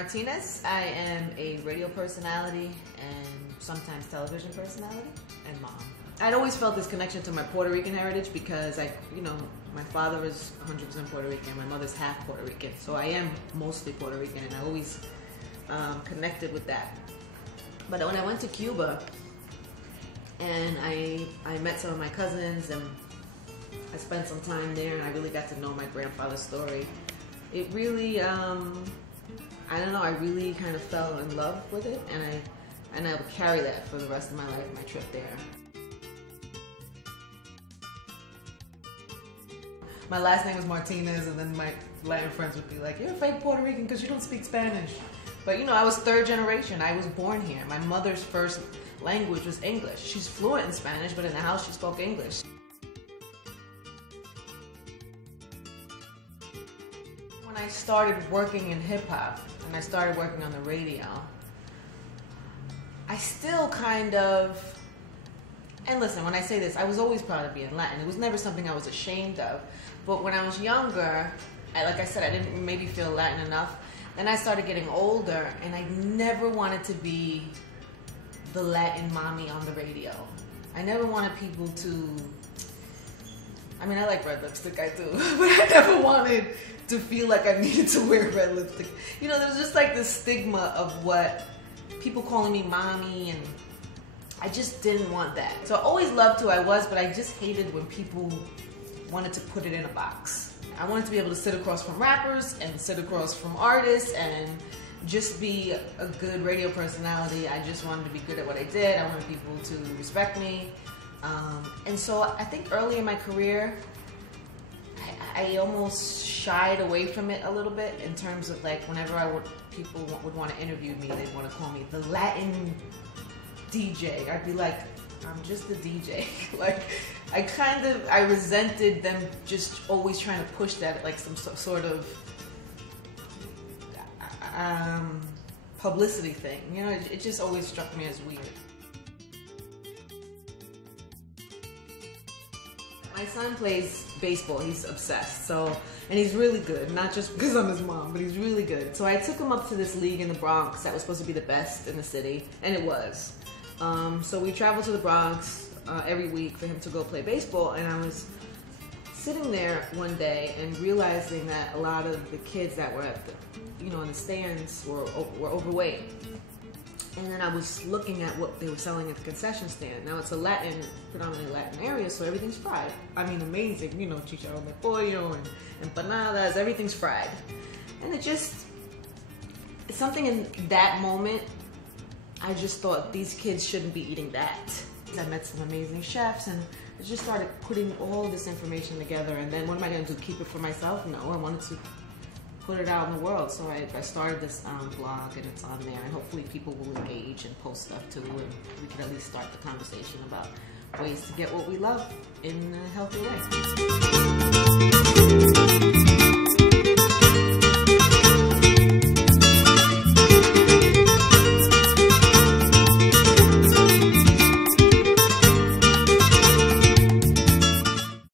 Martinez. I am a radio personality and sometimes television personality and mom. I'd always felt this connection to my Puerto Rican heritage because my father is 100% Puerto Rican, my mother's half Puerto Rican, so I am mostly Puerto Rican, and I always connected with that. But when I went to Cuba and I met some of my cousins and I spent some time there and I really got to know my grandfather's story, it really, I don't know, I really kind of fell in love with it, and I will carry that for the rest of my life, my trip there. My last name was Martinez, and then my Latin friends would be like, "You're a fake Puerto Rican because you don't speak Spanish." But I was third generation. I was born here. My mother's first language was English. She's fluent in Spanish, but in the house she spoke English. When I started working in hip hop, and I started working on the radio, I still kind of, and listen, when I say this, I was always proud of being Latin. It was never something I was ashamed of. But when I was younger, like I said, I didn't maybe feel Latin enough. Then I started getting older, and I never wanted to be the Latin mommy on the radio. I never wanted people to, I mean, I like red lipstick, I do, but I never wanted to feel like I needed to wear red lipstick. There's just like this stigma of what people calling me mommy, and I just didn't want that. So I always loved who I was, but I just hated when people wanted to put it in a box. I wanted to be able to sit across from rappers and sit across from artists and just be a good radio personality. I just wanted to be good at what I did. I wanted people to respect me. And so I think early in my career, I almost shied away from it a little bit in terms of like whenever people would want to interview me, they'd want to call me the Latin DJ. I'd be like, I'm just the DJ. Like, I resented them just always trying to push that, like some sort of publicity thing. It just always struck me as weird. My son plays baseball. He's obsessed. And he's really good. Not just because I'm his mom, but he's really good. So I took him up to this league in the Bronx that was supposed to be the best in the city, and it was. So we traveled to the Bronx every week for him to go play baseball, and I was sitting there one day and realizing that a lot of the kids that were at the, in the stands were overweight. And then I was looking at what they were selling at the concession stand. Now it's a predominantly Latin area, so everything's fried. I mean, amazing, chicharrón de pollo and empanadas, everything's fried. And it's something in that moment, I just thought these kids shouldn't be eating that. I met some amazing chefs, and I just started putting all this information together. And then what am I going to do, keep it for myself? No, I wanted to put it out in the world. So I started this blog, and it's on there, and hopefully people will engage and post stuff too, and we can at least start the conversation about ways to get what we love in a healthy way.